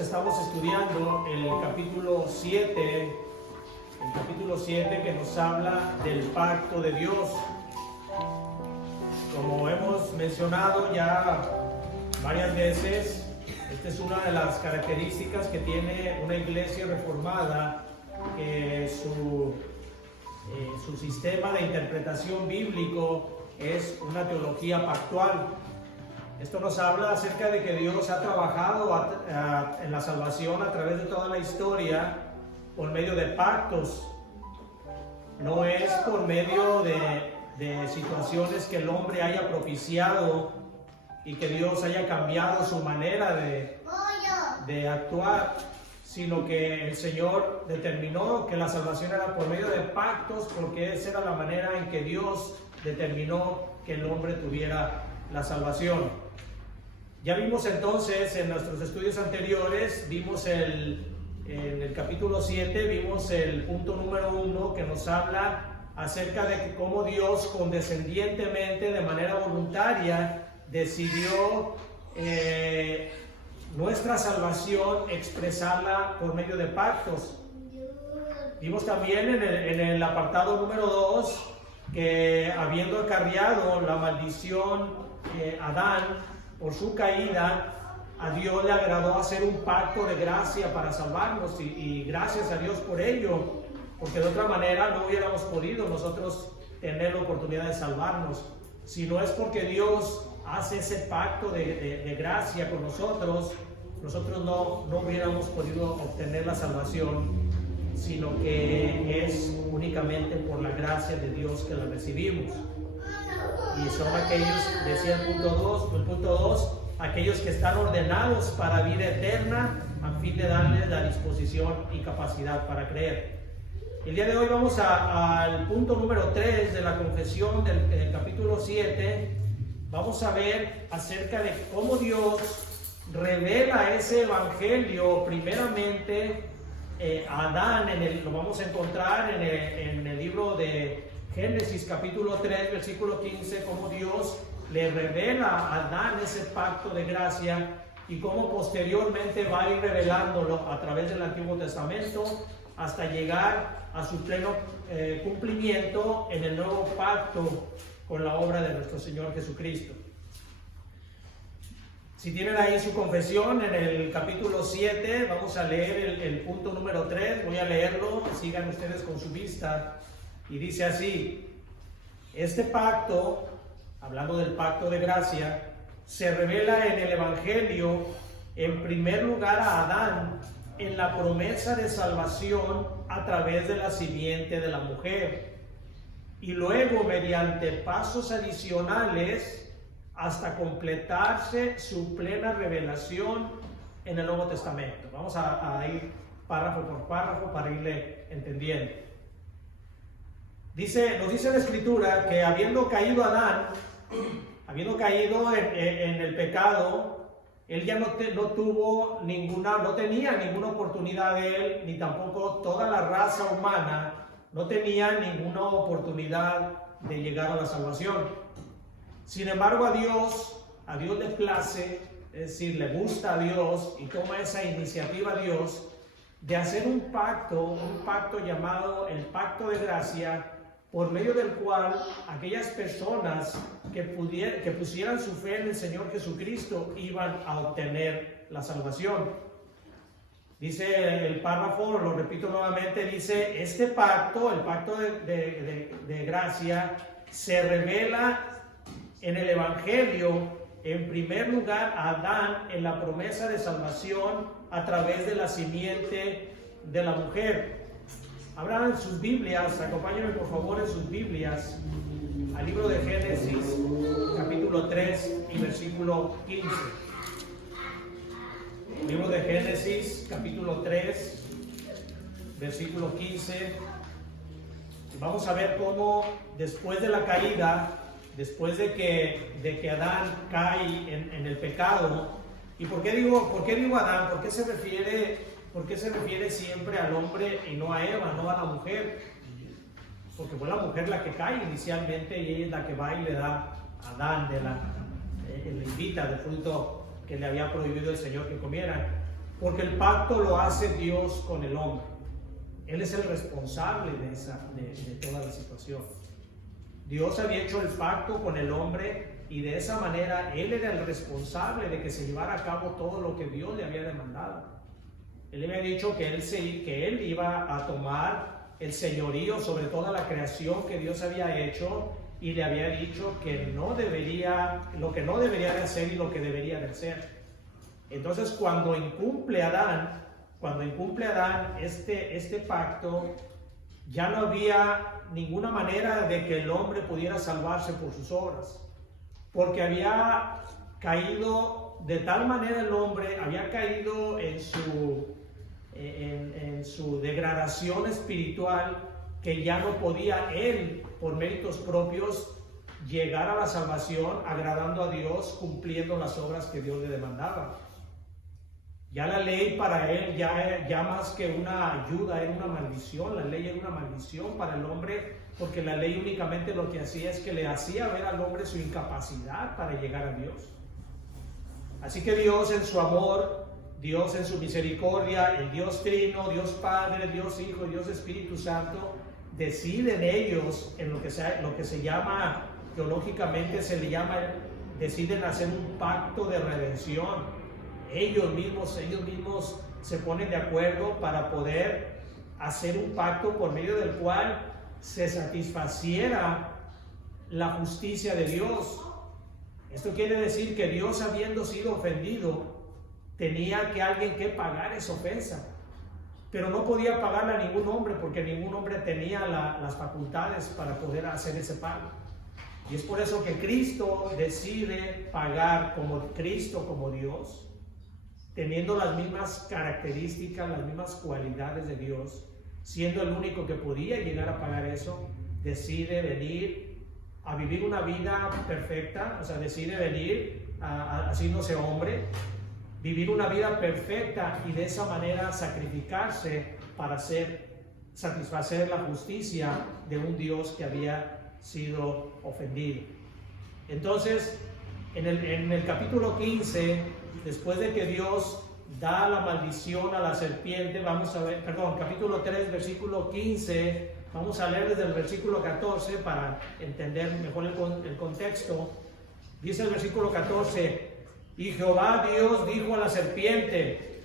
estamos estudiando el capítulo 7, que nos habla del pacto de Dios. Como hemos mencionado ya varias veces, esta es una de las características que tiene una iglesia reformada, que su sistema de interpretación bíblico es una teología pactual. Esto nos habla acerca de que Dios ha trabajado en la salvación a través de toda la historia por medio de pactos. No es por medio de situaciones que el hombre haya propiciado y que Dios haya cambiado su manera de actuar, sino que el Señor determinó que la salvación era por medio de pactos, porque esa era la manera en que Dios determinó que el hombre tuviera la salvación. Ya vimos entonces en nuestros estudios anteriores, vimos en el capítulo 7, vimos el punto número 1 que nos habla acerca de cómo Dios condescendientemente, de manera voluntaria, decidió nuestra salvación expresarla por medio de pactos. Vimos también en el apartado número 2 que, habiendo acarreado la maldición Adán por su caída, a Dios le agradó hacer un pacto de gracia para salvarnos, y gracias a Dios por ello, porque de otra manera no hubiéramos podido nosotros tener la oportunidad de salvarnos. Si no es porque Dios hace ese pacto de gracia con nosotros no hubiéramos podido obtener la salvación, sino que es únicamente por la gracia de Dios que la recibimos. Y son aquellos, decía el punto 2, aquellos que están ordenados para vida eterna, a fin de darles la disposición y capacidad para creer. El día de hoy vamos al punto número 3 de la confesión del capítulo 7. Vamos a ver acerca de cómo Dios revela ese evangelio primeramente a Adán. Lo vamos a encontrar en el libro de Génesis capítulo 3 versículo 15, cómo Dios le revela a Adán ese pacto de gracia, y cómo posteriormente va a ir revelándolo a través del Antiguo Testamento hasta llegar a su pleno cumplimiento en el nuevo pacto con la obra de nuestro Señor Jesucristo. Si tienen ahí su confesión en el capítulo 7, vamos a leer el punto número 3. Voy a leerlo, sigan ustedes con su vista. Y dice así: este pacto, hablando del pacto de gracia, se revela en el Evangelio, en primer lugar a Adán, en la promesa de salvación a través de la simiente de la mujer, y luego mediante pasos adicionales hasta completarse su plena revelación en el Nuevo Testamento. Vamos a ir párrafo por párrafo para irle entendiendo. Nos dice la Escritura que habiendo caído Adán, habiendo caído en el pecado, él ya no tenía ninguna oportunidad de él, ni tampoco toda la raza humana no tenía ninguna oportunidad de llegar a la salvación. Sin embargo, a Dios le place, es decir, le gusta a Dios, y toma esa iniciativa a Dios de hacer un pacto llamado el pacto de gracia, por medio del cual aquellas personas que pusieran su fe en el Señor Jesucristo iban a obtener la salvación. Dice el párrafo, lo repito nuevamente, dice: este pacto, el pacto de gracia, se revela en el Evangelio, en primer lugar a Adán, en la promesa de salvación a través de la simiente de la mujer. Abran sus Biblias, acompáñenme por favor en sus Biblias al libro de Génesis, capítulo 3 y versículo 15. Libro de Génesis, capítulo 3, versículo 15. Vamos a ver cómo después de la caída, después de que Adán cae en el pecado. ¿Y por qué digo Adán? ¿Por qué se refiere siempre al hombre y no a Eva, no a la mujer? Porque fue la mujer la que cae inicialmente, y ella es la que va y le da a Adán le invita del fruto que le había prohibido el Señor que comiera. porque el pacto lo hace Dios con el hombre. Él es el responsable de toda la situación. Dios había hecho el pacto con el hombre y de esa manera Él era el responsable de que se llevara a cabo todo lo que Dios le había demandado. Él le había dicho que él iba a tomar el señorío sobre toda la creación que Dios había hecho, y le había dicho que lo que no debería de hacer y lo que debería de hacer. Entonces, cuando incumple Adán este pacto, ya no había ninguna manera de que el hombre pudiera salvarse por sus obras, porque había caído de tal manera el hombre, había caído en su degradación espiritual, que ya no podía él, por méritos propios, llegar a la salvación agradando a Dios, cumpliendo las obras que Dios le demandaba. Ya la ley para él, ya más que una ayuda, era una maldición. La ley era una maldición para el hombre, porque la ley únicamente lo que hacía es que le hacía ver al hombre su incapacidad para llegar a Dios. Así que Dios en su amor, Dios en su misericordia, el Dios Trino, Dios Padre, Dios Hijo y Dios Espíritu Santo, deciden ellos, en lo que se llama, teológicamente deciden hacer un pacto de redención. Ellos mismos se ponen de acuerdo para poder hacer un pacto por medio del cual se satisfaciera la justicia de Dios. Esto quiere decir que Dios, habiendo sido ofendido, tenía que alguien que pagar esa ofensa, pero no podía pagarla a ningún hombre, porque ningún hombre tenía las facultades para poder hacer ese pago. Y es por eso que Cristo decide pagar como Dios, teniendo las mismas características, las mismas cualidades de Dios, siendo el único que podía llegar a pagar eso. Decide venir a vivir una vida perfecta, o sea, decide venir haciéndose hombre, vivir una vida perfecta y de esa manera sacrificarse para satisfacer la justicia de un Dios que había sido ofendido. Entonces, en el capítulo 15, después de que Dios da la maldición a la serpiente, capítulo 3, versículo 15, vamos a leer desde el versículo 14 para entender mejor el contexto. Dice el versículo 14: y Jehová Dios dijo a la serpiente,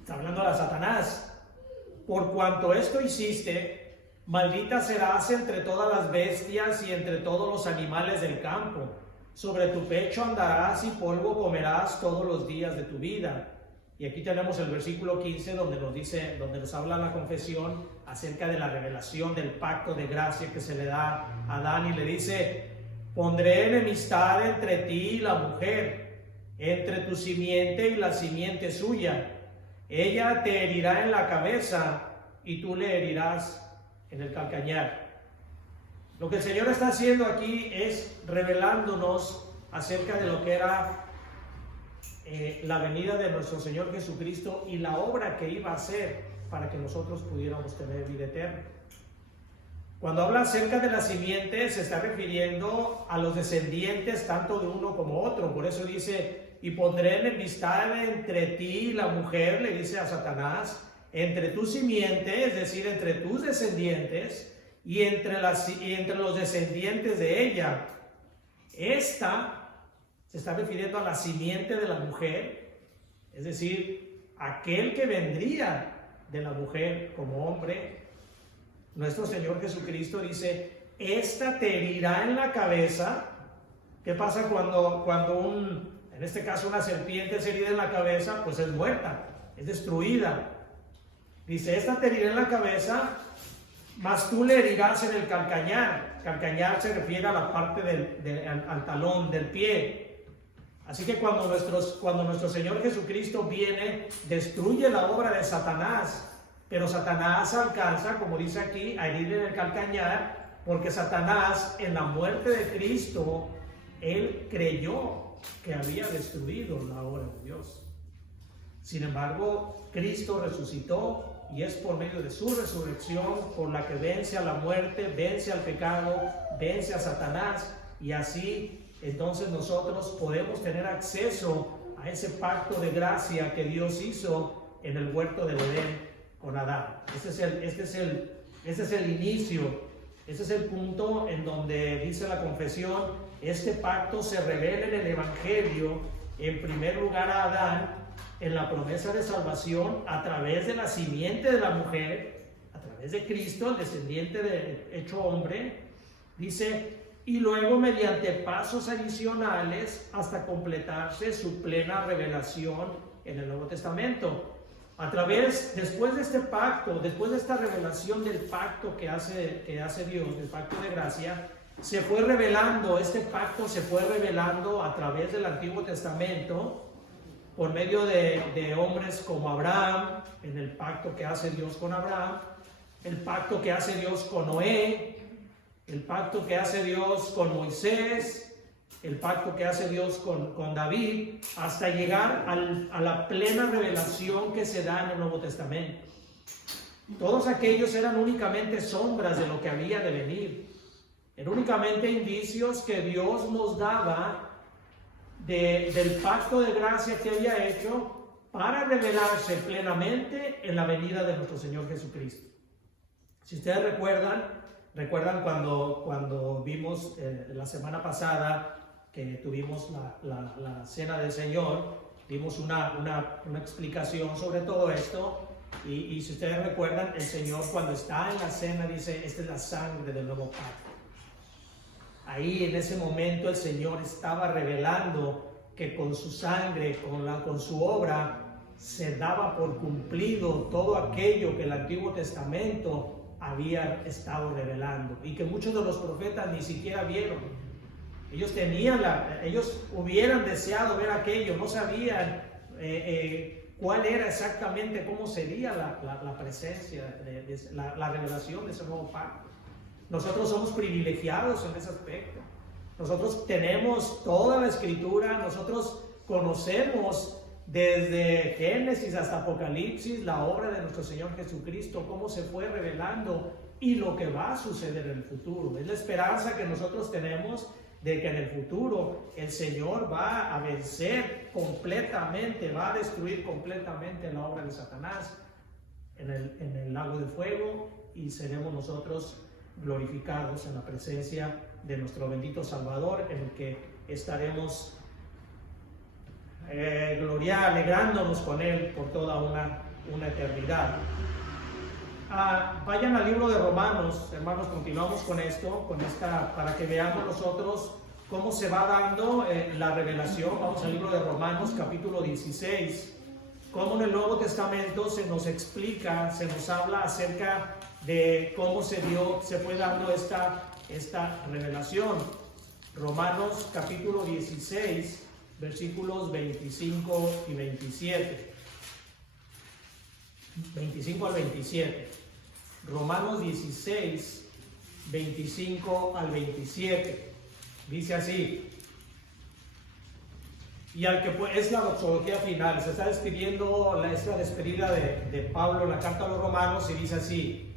está hablando a Satanás, por cuanto esto hiciste, maldita serás entre todas las bestias y entre todos los animales del campo. Sobre tu pecho andarás y polvo comerás todos los días de tu vida. Y aquí tenemos el versículo 15 donde nos habla la confesión acerca de la revelación del pacto de gracia que se le da a Adán, y le dice: pondré enemistad entre ti y la mujer, entre tu simiente y la simiente suya. Ella te herirá en la cabeza y tú le herirás en el calcañar. Lo que el Señor está haciendo aquí es revelándonos acerca de lo que era la venida de nuestro Señor Jesucristo y la obra que iba a hacer para que nosotros pudiéramos tener vida eterna. Cuando habla acerca de la simiente, se está refiriendo a los descendientes tanto de uno como otro. Por eso dice: y pondré enemistad entre ti y la mujer, le dice a Satanás, entre tu simiente, es decir, entre tus descendientes, y entre los descendientes de ella. Esta se está refiriendo a la simiente de la mujer, es decir, aquel que vendría de la mujer como hombre. Nuestro Señor Jesucristo dice: esta te herirá en la cabeza. ¿Qué pasa cuando en este caso una serpiente es herida en la cabeza? Pues es muerta, es destruida. Dice: esta te herirá en la cabeza, mas tú le herirás en el calcañar. Calcañar se refiere a la parte al talón del pie. Así que cuando nuestro Señor Jesucristo viene, destruye la obra de Satanás, pero Satanás alcanza, como dice aquí, a herirle en el calcañar, porque Satanás, en la muerte de Cristo, él creyó que había destruido la obra de Dios. Sin embargo, Cristo resucitó, y es por medio de su resurrección por la que vence a la muerte, vence al pecado, vence a Satanás, y así entonces nosotros podemos tener acceso a ese pacto de gracia que Dios hizo en el huerto del Edén con Adán. Este es el inicio, ese es el punto en donde dice la confesión: este pacto se revela en el Evangelio, en primer lugar a Adán, en la promesa de salvación a través de la simiente de la mujer, a través de Cristo, el descendiente hecho hombre, dice, y luego mediante pasos adicionales hasta completarse su plena revelación en el Nuevo Testamento. Después de este pacto, después de esta revelación del pacto que hace Dios, del pacto de gracia, este pacto se fue revelando a través del Antiguo Testamento, por medio de hombres como Abraham, en el pacto que hace Dios con Abraham, el pacto que hace Dios con Noé, el pacto que hace Dios con Moisés, el pacto que hace Dios con David, hasta llegar a la plena revelación que se da en el Nuevo Testamento. Todos aquellos eran únicamente sombras de lo que había de venir, eran únicamente indicios que Dios nos daba del pacto de gracia que había hecho para revelarse plenamente en la venida de nuestro Señor Jesucristo. Si ustedes recuerdan cuando vimos la semana pasada que tuvimos la cena del Señor, dimos una explicación sobre todo esto, y si ustedes recuerdan, el Señor cuando está en la cena dice: esta es la sangre del nuevo pacto. Ahí en ese momento el Señor estaba revelando que con su sangre, con su obra, se daba por cumplido todo aquello que el Antiguo Testamento había estado revelando y que muchos de los profetas ni siquiera vieron. Ellos hubieran deseado ver aquello, no sabían cuál era exactamente, cómo sería la presencia, la revelación de ese nuevo pacto. Nosotros somos privilegiados en ese aspecto. Nosotros tenemos toda la Escritura, nosotros conocemos desde Génesis hasta Apocalipsis la obra de nuestro Señor Jesucristo, cómo se fue revelando y lo que va a suceder en el futuro. Es la esperanza que nosotros tenemos de que en el futuro el Señor va a vencer completamente, va a destruir completamente la obra de Satanás en el lago de fuego, y seremos nosotros glorificados en la presencia de nuestro bendito Salvador, en el que estaremos alegrándonos con Él por toda una eternidad. Vayan al libro de Romanos, hermanos, continuamos con para que veamos nosotros cómo se va dando la revelación. Vamos al libro de Romanos, capítulo 16, cómo en el Nuevo Testamento se nos explica, se nos habla acerca de cómo se fue dando esta revelación. Romanos capítulo 16, versículos 25 y 27. 25 al 27. Romanos 16, 25 al 27. Dice así: y al que es la doxología final, se está despidiendo esta despedida de Pablo en la carta a los Romanos, y dice así: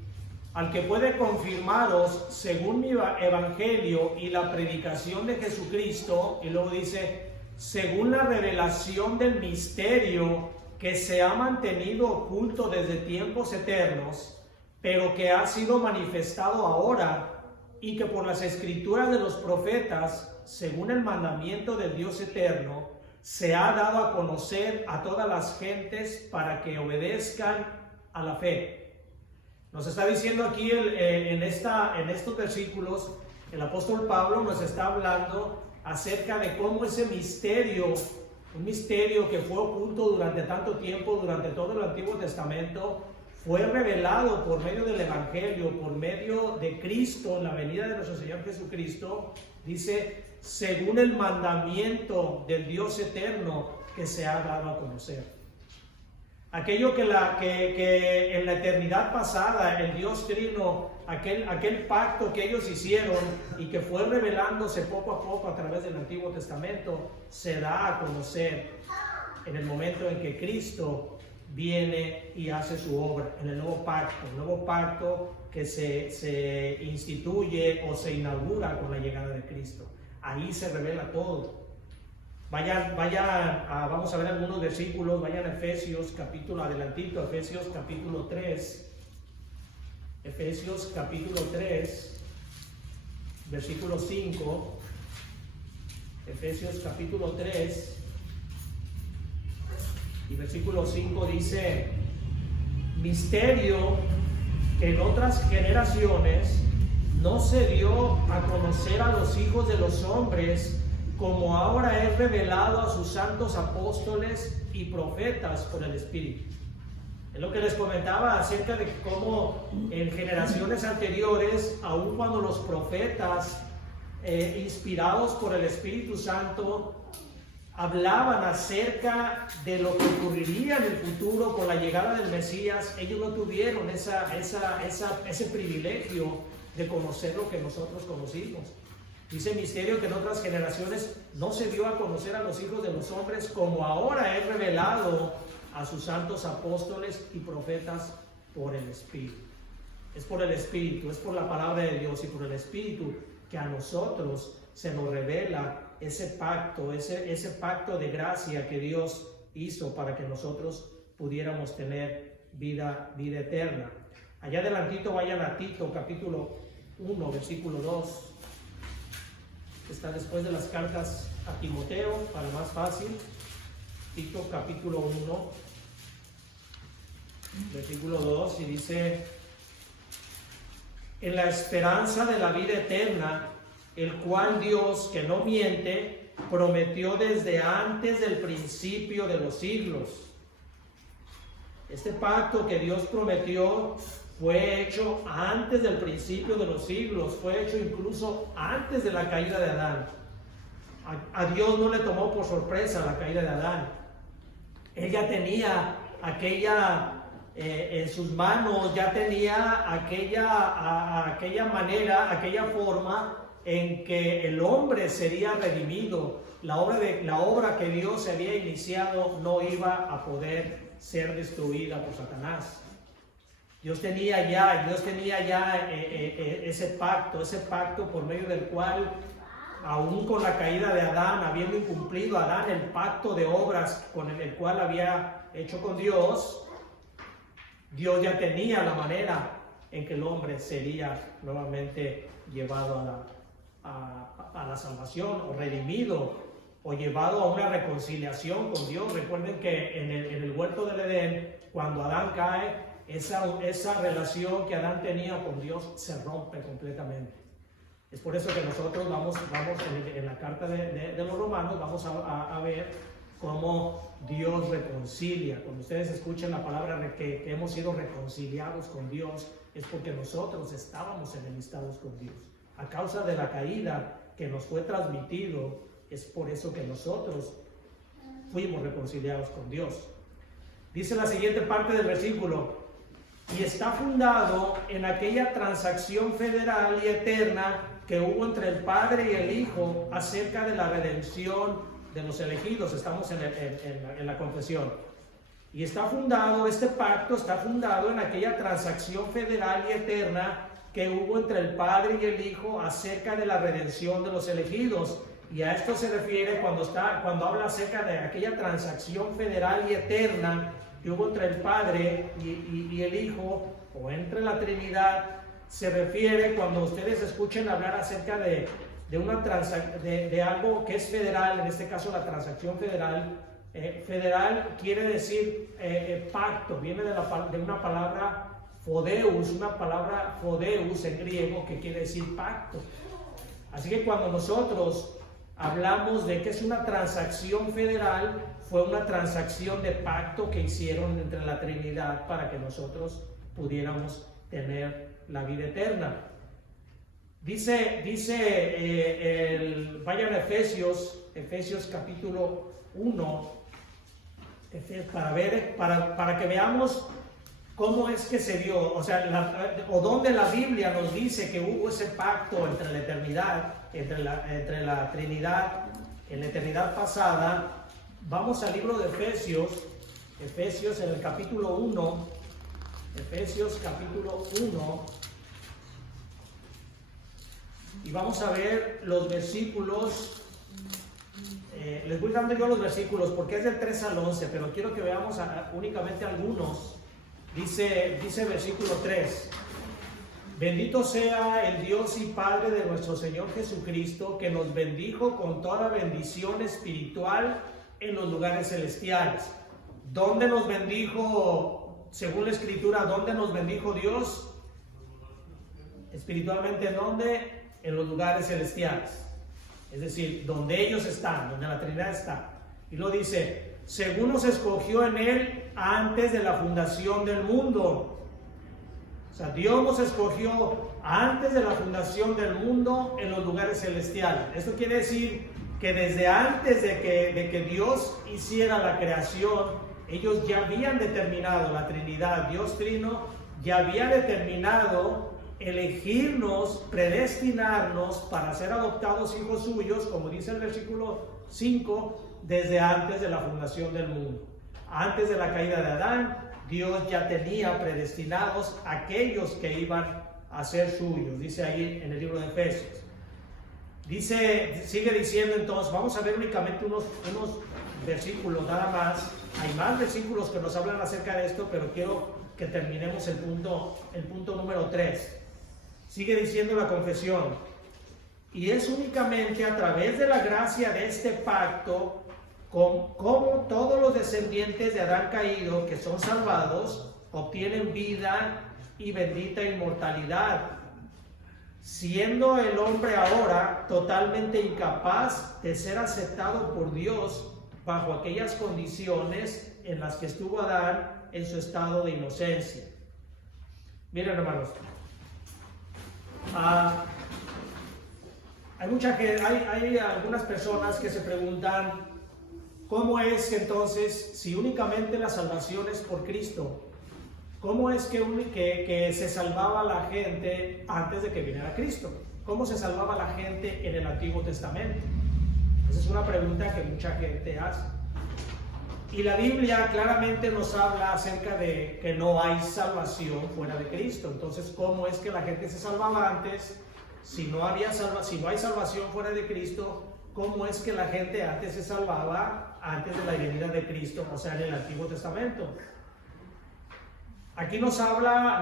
al que puede confirmaros según mi evangelio y la predicación de Jesucristo, y luego dice, según la revelación del misterio que se ha mantenido oculto desde tiempos eternos, pero que ha sido manifestado ahora, y que por las escrituras de los profetas, según el mandamiento del Dios eterno, se ha dado a conocer a todas las gentes para que obedezcan a la fe. Nos está diciendo aquí en estos versículos, el apóstol Pablo nos está hablando acerca de cómo ese misterio, un misterio que fue oculto durante tanto tiempo, durante todo el Antiguo Testamento, fue revelado por medio del Evangelio, por medio de Cristo, en la venida de nuestro Señor Jesucristo. Dice, según el mandamiento del Dios eterno que se ha dado a conocer. Aquello que en la eternidad pasada el Dios Trino, aquel pacto que ellos hicieron y que fue revelándose poco a poco a través del Antiguo Testamento, se da a conocer en el momento en que Cristo viene y hace su obra, en el nuevo pacto que se instituye o se inaugura con la llegada de Cristo. Ahí se revela todo. Vamos a ver algunos versículos. Vayan a Efesios capítulo, adelantito, Efesios capítulo 3. Efesios capítulo 3, versículo 5. Efesios capítulo 3 y versículo 5 dice: misterio que en otras generaciones no se dio a conocer a los hijos de los hombres, como ahora es revelado a sus santos apóstoles y profetas por el Espíritu. Es lo que les comentaba acerca de cómo en generaciones anteriores, aun cuando los profetas inspirados por el Espíritu Santo hablaban acerca de lo que ocurriría en el futuro con la llegada del Mesías, ellos no tuvieron ese privilegio de conocer lo que nosotros conocimos. Dice misterio que en otras generaciones no se dio a conocer a los hijos de los hombres, como ahora es revelado a sus santos apóstoles y profetas por el Espíritu. Es por el Espíritu, es por la palabra de Dios y por el Espíritu que a nosotros se nos revela ese pacto de gracia que Dios hizo para que nosotros pudiéramos tener vida eterna. Allá adelantito vayan a Tito capítulo 1, versículo 2. Está después de las cartas a Timoteo, para más fácil. Tito capítulo 1, versículo 2, y dice: en la esperanza de la vida eterna, el cual Dios, que no miente, prometió desde antes del principio de los siglos. Este pacto que Dios prometió fue hecho antes del principio de los siglos, fue hecho incluso antes de la caída de Adán. A Dios no le tomó por sorpresa la caída de Adán. Él ya tenía en sus manos, ya tenía aquella manera, aquella forma en que el hombre sería redimido. La obra que Dios había iniciado no iba a poder ser destruida por Satanás. Dios tenía ya ese pacto por medio del cual, aún con la caída de Adán, habiendo incumplido Adán el pacto de obras con el cual había hecho con Dios, Dios ya tenía la manera en que el hombre sería nuevamente llevado a la salvación, o redimido, o llevado a una reconciliación con Dios. Recuerden que en el huerto del Edén, cuando Adán cae, esa relación que Adán tenía con Dios se rompe completamente. Es por eso que nosotros vamos en la carta de los Romanos, vamos a ver cómo Dios reconcilia. Cuando ustedes escuchen la palabra que hemos sido reconciliados con Dios, es porque nosotros estábamos enemistados con Dios. A causa de la caída que nos fue transmitido, es por eso que nosotros fuimos reconciliados con Dios. Dice la siguiente parte del versículo: y está fundado en aquella transacción federal y eterna que hubo entre el Padre y el Hijo acerca de la redención de los elegidos. Estamos en la confesión. Y este pacto está fundado en aquella transacción federal y eterna que hubo entre el Padre y el Hijo acerca de la redención de los elegidos. Y a esto se refiere cuando habla acerca de aquella transacción federal y eterna que hubo entre el Padre y el Hijo, o entre la Trinidad. Se refiere cuando ustedes escuchen hablar acerca de algo que es federal, en este caso la transacción federal. Federal quiere decir pacto, viene de una palabra fodeus, en griego, que quiere decir pacto. Así que cuando nosotros hablamos de que es una transacción federal, fue una transacción de pacto que hicieron entre la Trinidad para que nosotros pudiéramos tener la vida eterna. Vayan a Efesios capítulo 1, para que veamos cómo es que se dio, o dónde la Biblia nos dice que hubo ese pacto entre la eternidad, entre la Trinidad, en la eternidad pasada. Vamos al libro de Efesios en el capítulo 1, Efesios capítulo 1, y vamos a ver los versículos les voy dando yo los versículos porque es del 3 al 11, pero quiero que veamos únicamente algunos. Dice versículo 3: Bendito sea el Dios y Padre de nuestro Señor Jesucristo, que nos bendijo con toda bendición espiritual en los lugares celestiales. ¿Dónde nos bendijo, según la Escritura, dónde nos bendijo Dios? Espiritualmente, ¿en dónde? En los lugares celestiales. Es decir, donde ellos están, donde la Trinidad está. Y lo dice, según nos escogió en Él antes de la fundación del mundo. O sea, Dios nos escogió antes de la fundación del mundo en los lugares celestiales. Esto quiere decir que desde antes de que Dios hiciera la creación, ellos ya habían determinado, la Trinidad, Dios Trino, ya había determinado elegirnos, predestinarnos para ser adoptados hijos suyos, como dice el versículo 5, desde antes de la fundación del mundo. Antes de la caída de Adán, Dios ya tenía predestinados aquellos que iban a ser suyos, dice ahí en el libro de Efesios. Sigue diciendo entonces, vamos a ver únicamente unos versículos nada más. Hay más versículos que nos hablan acerca de esto, pero quiero que terminemos el punto número 3. Sigue diciendo la confesión: y es únicamente a través de la gracia de este pacto como todos los descendientes de Adán caído que son salvados obtienen vida y bendita inmortalidad, siendo el hombre ahora totalmente incapaz de ser aceptado por Dios bajo aquellas condiciones en las que estuvo Adán en su estado de inocencia. Miren, hermanos, hay algunas personas que se preguntan cómo es que entonces, si únicamente la salvación es por Cristo, cómo es que se salvaba la gente antes de que viniera Cristo. ¿Cómo se salvaba la gente en el Antiguo Testamento? Esa es una pregunta que mucha gente hace. Y la Biblia claramente nos habla acerca de que no hay salvación fuera de Cristo. Entonces, ¿cómo es que la gente se salvaba antes? Si no hay salvación fuera de Cristo, ¿cómo es que la gente antes se salvaba antes de la venida de Cristo, o sea, en el Antiguo Testamento? Aquí nos habla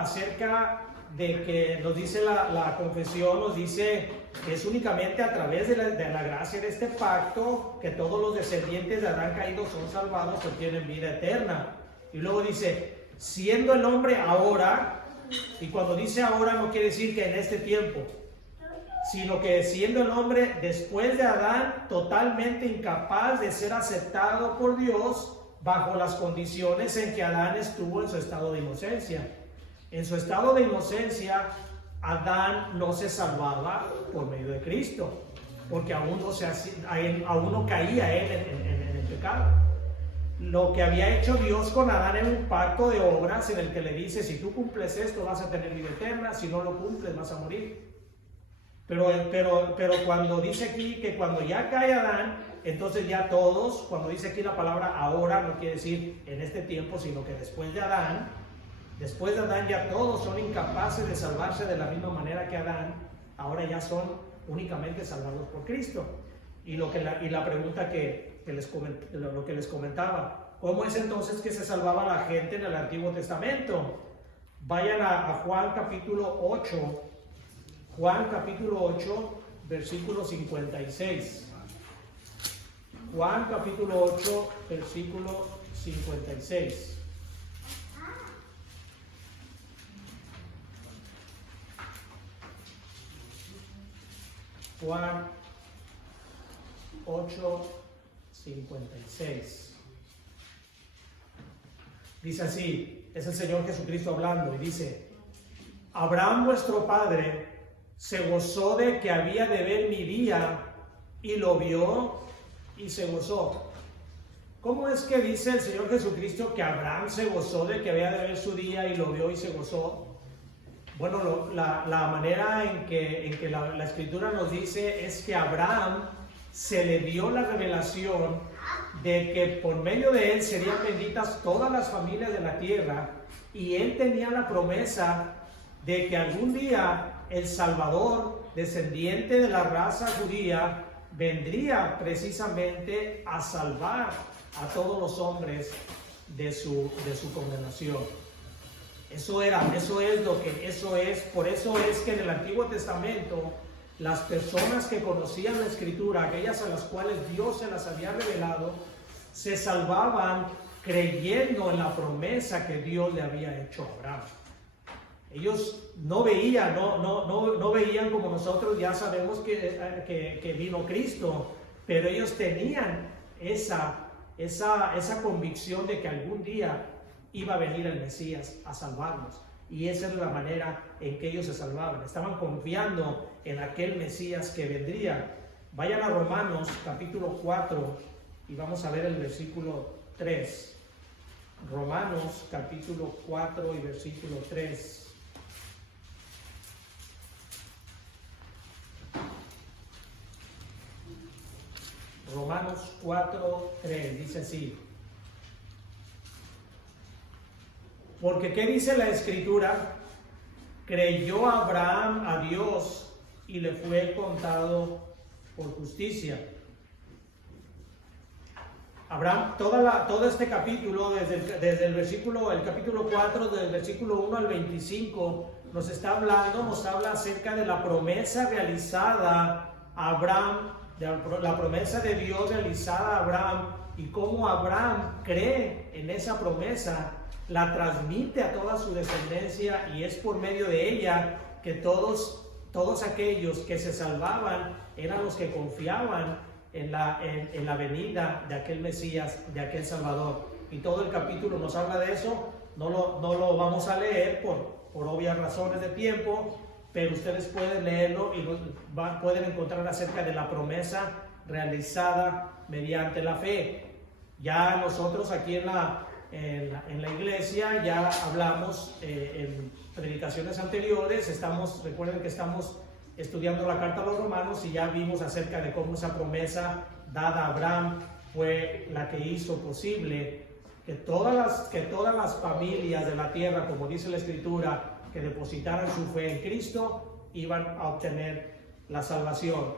acerca de que nos dice la confesión, nos dice que es únicamente a través de la gracia de este pacto que todos los descendientes de Adán caído son salvados, obtienen vida eterna. Y luego dice, siendo el hombre ahora, y cuando dice ahora no quiere decir que en este tiempo, sino que siendo el hombre después de Adán totalmente incapaz de ser aceptado por Dios bajo las condiciones en que Adán estuvo en su estado de inocencia. En su estado de inocencia, Adán no se salvaba por medio de Cristo, porque aún no caía él en el pecado. Lo que había hecho Dios con Adán era un pacto de obras en el que le dice, si tú cumples esto vas a tener vida eterna, si no lo cumples vas a morir. Pero cuando dice aquí que cuando ya cae Adán, entonces ya todos, cuando dice aquí la palabra ahora, no quiere decir en este tiempo, sino que después de Adán ya todos son incapaces de salvarse de la misma manera que Adán, ahora ya son únicamente salvados por Cristo. Y la pregunta que les comentaba, ¿cómo es entonces que se salvaba la gente en el Antiguo Testamento? Vayan a Juan capítulo 8, versículo 56. Juan capítulo 8, versículo 56. Juan 8, 56. Dice así, es el Señor Jesucristo hablando, y dice, Abraham vuestro padre se gozó de que había de ver mi día, y lo vio y se gozó. ¿Cómo es que dice el Señor Jesucristo que Abraham se gozó de que había de ver su día y lo vio y se gozó? Bueno, la manera en que la Escritura nos dice es que a Abraham se le dio la revelación de que por medio de él serían benditas todas las familias de la tierra, y él tenía la promesa de que algún día el Salvador, descendiente de la raza judía, vendría precisamente a salvar a todos los hombres de su condenación. Por eso es que en el Antiguo Testamento las personas que conocían la Escritura, aquellas a las cuales Dios se las había revelado, se salvaban creyendo en la promesa que Dios le había hecho a Abraham. Ellos no veían como nosotros, ya sabemos que vino Cristo, pero ellos tenían esa convicción de que algún día iba a venir el Mesías a salvarnos. Y esa es la manera en que ellos se salvaban. Estaban confiando en aquel Mesías que vendría. Vayan a Romanos capítulo 4 y vamos a ver el versículo 3. Romanos capítulo 4 y versículo 3. Romanos 4, 3 dice así. Porque ¿qué dice la Escritura? Creyó Abraham a Dios y le fue contado por justicia. Abraham, todo este capítulo, desde el capítulo 4, del versículo 1 al 25, nos habla acerca de la promesa realizada a Abraham, la promesa de Dios realizada a Abraham, y cómo Abraham cree en esa promesa, la transmite a toda su descendencia, y es por medio de ella que todos aquellos que se salvaban eran los que confiaban en la venida de aquel Mesías, de aquel Salvador. Y todo el capítulo nos habla de eso. No lo vamos a leer por obvias razones de tiempo, pero ustedes pueden leerlo y pueden encontrar acerca de la promesa realizada mediante la fe. Ya nosotros aquí en la iglesia ya hablamos en predicaciones anteriores. Recuerden que estamos estudiando la carta a los Romanos y ya vimos acerca de cómo esa promesa dada a Abraham fue la que hizo posible que todas las familias de la tierra, como dice la Escritura, que depositaran su fe en Cristo, iban a obtener la salvación.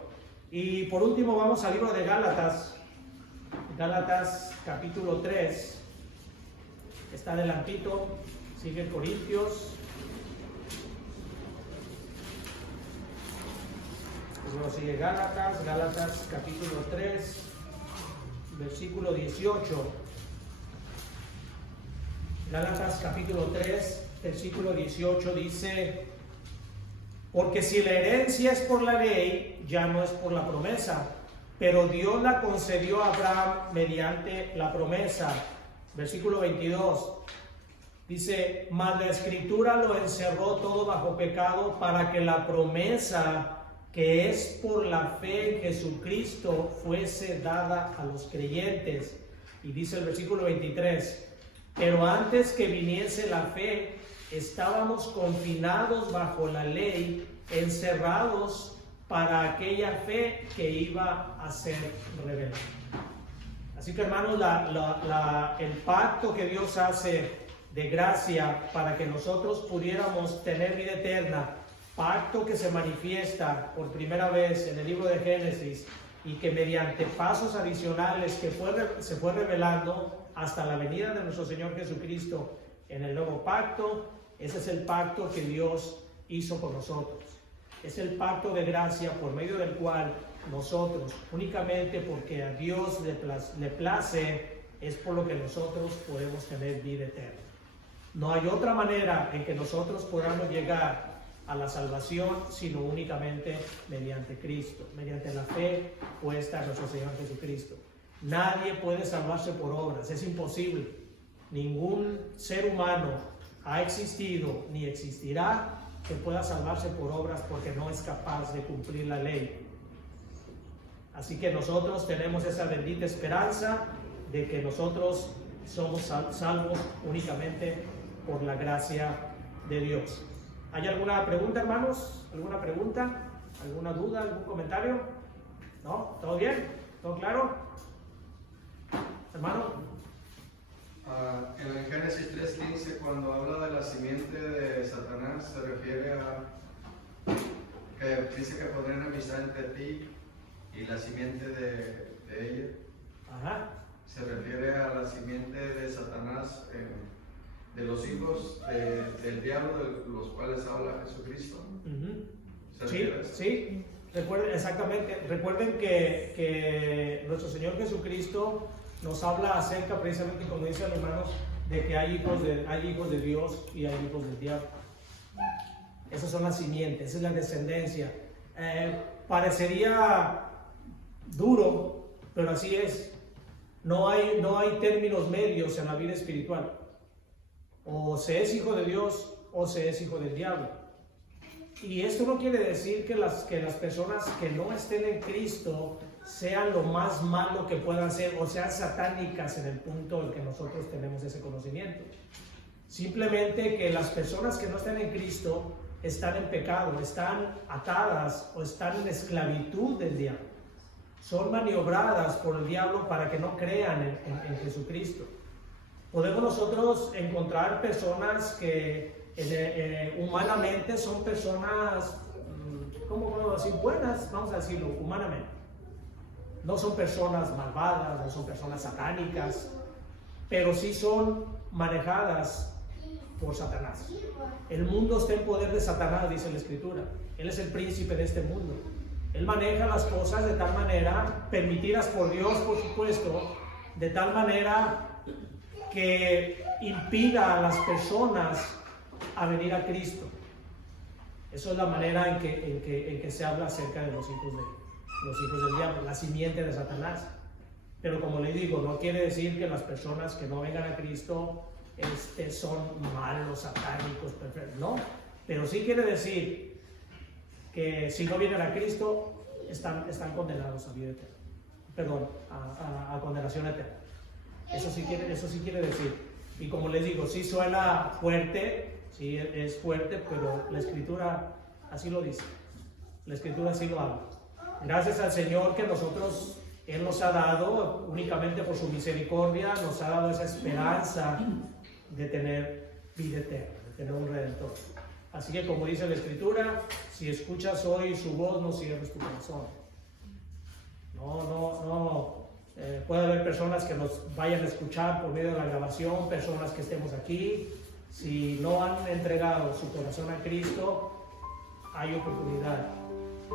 Y por último vamos al libro de Gálatas capítulo 3, está adelantito, sigue Corintios, luego sigue Gálatas capítulo 3, versículo 18. Gálatas capítulo 3, versículo 18 dice: porque si la herencia es por la ley, ya no es por la promesa, pero Dios la concedió a Abraham mediante la promesa. Versículo 22 dice: mas la Escritura lo encerró todo bajo pecado, para que la promesa que es por la fe en Jesucristo fuese dada a los creyentes. Y dice el versículo 23: pero antes que viniese la fe, estábamos confinados bajo la ley, encerrados para aquella fe que iba a ser revelada. Así que, hermanos, el pacto que Dios hace de gracia para que nosotros pudiéramos tener vida eterna, pacto que se manifiesta por primera vez en el libro de Génesis y que mediante pasos adicionales que se fue revelando hasta la venida de nuestro Señor Jesucristo en el nuevo pacto. Ese es el pacto que Dios hizo con nosotros. Es el pacto de gracia por medio del cual nosotros, únicamente porque a Dios le place, es por lo que nosotros podemos tener vida eterna. No hay otra manera en que nosotros podamos llegar a la salvación sino únicamente mediante Cristo, mediante la fe puesta en nuestro Señor Jesucristo. Nadie puede salvarse por obras, es imposible. Ningún ser humano ha existido ni existirá que pueda salvarse por obras, porque no es capaz de cumplir la ley. Así que nosotros tenemos esa bendita esperanza de que nosotros somos salvos únicamente por la gracia de Dios. ¿Hay alguna pregunta, hermanos? ¿Alguna pregunta? ¿Alguna duda? ¿Algún comentario? ¿No? ¿Todo bien? ¿Todo claro? ¿Hermano? En el Génesis 3:15, cuando habla de la simiente de Satanás, se refiere a que dice que pondrán amistad entre ti y la simiente de ella. Ajá. Se refiere a la simiente de Satanás, de los hijos del diablo, de los cuales habla Jesucristo. ¿Se Sí, refiere a eso? sí. Exactamente. Recuerden que nuestro Señor Jesucristo nos habla acerca, precisamente como dicen hermanos, de que hay hijos de Dios y hay hijos del diablo. Esas son las simientes, esa es la descendencia. Parecería duro, pero así es. No hay términos medios en la vida espiritual. O se es hijo de Dios o se es hijo del diablo. Y esto no quiere decir que las personas que no estén en Cristo sean lo más malo que puedan ser o sean satánicas en el punto en que nosotros tenemos ese conocimiento. Simplemente que las personas que no están en Cristo están en pecado, están atadas o están en esclavitud del diablo. Son maniobradas por el diablo para que no crean en Jesucristo. Podemos nosotros encontrar personas que humanamente son personas, ¿cómo podemos decir? Buenas, vamos a decirlo, humanamente. No son personas malvadas, no son personas satánicas, pero sí son manejadas por Satanás. El mundo está en poder de Satanás, dice la Escritura. Él es el príncipe de este mundo. Él maneja las cosas de tal manera, permitidas por Dios, por supuesto, de tal manera que impida a las personas a venir a Cristo. Eso es la manera en que se habla acerca de los hijos del diablo, la simiente de Satanás. Pero como les digo, no quiere decir que las personas que no vengan a Cristo son malos, satánicos, perfectos. No, pero sí quiere decir que si no vienen a Cristo están condenados a vida eterna, perdón, a condenación eterna. Eso sí quiere decir. Y como les digo, sí suena fuerte, sí es fuerte, pero la Escritura así lo dice. La Escritura así lo habla. Gracias al Señor que Él nos ha dado, únicamente por su misericordia, nos ha dado esa esperanza de tener vida eterna, de tener un Redentor. Así que como dice la Escritura, si escuchas hoy su voz, no cierres tu corazón. No. Puede haber personas que nos vayan a escuchar por medio de la grabación, personas que estemos aquí. Si no han entregado su corazón a Cristo, hay oportunidad.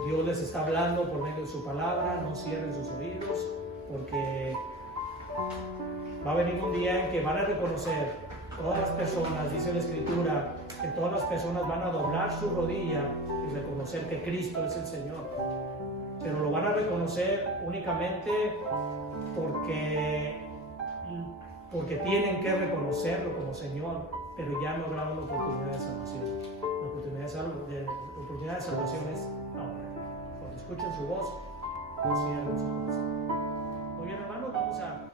Dios les está hablando por medio de su palabra. No cierren sus oídos, porque va a venir un día en que van a reconocer todas las personas, dice la Escritura, que todas las personas van a doblar su rodilla y reconocer que Cristo es el Señor. Pero lo van a reconocer únicamente porque tienen que reconocerlo como Señor, pero ya no habrá una oportunidad de salvación. La oportunidad de salvación es ahora. Cuando escuchen su voz, no cierren su corazón. Muy bien, hermanos, vamos a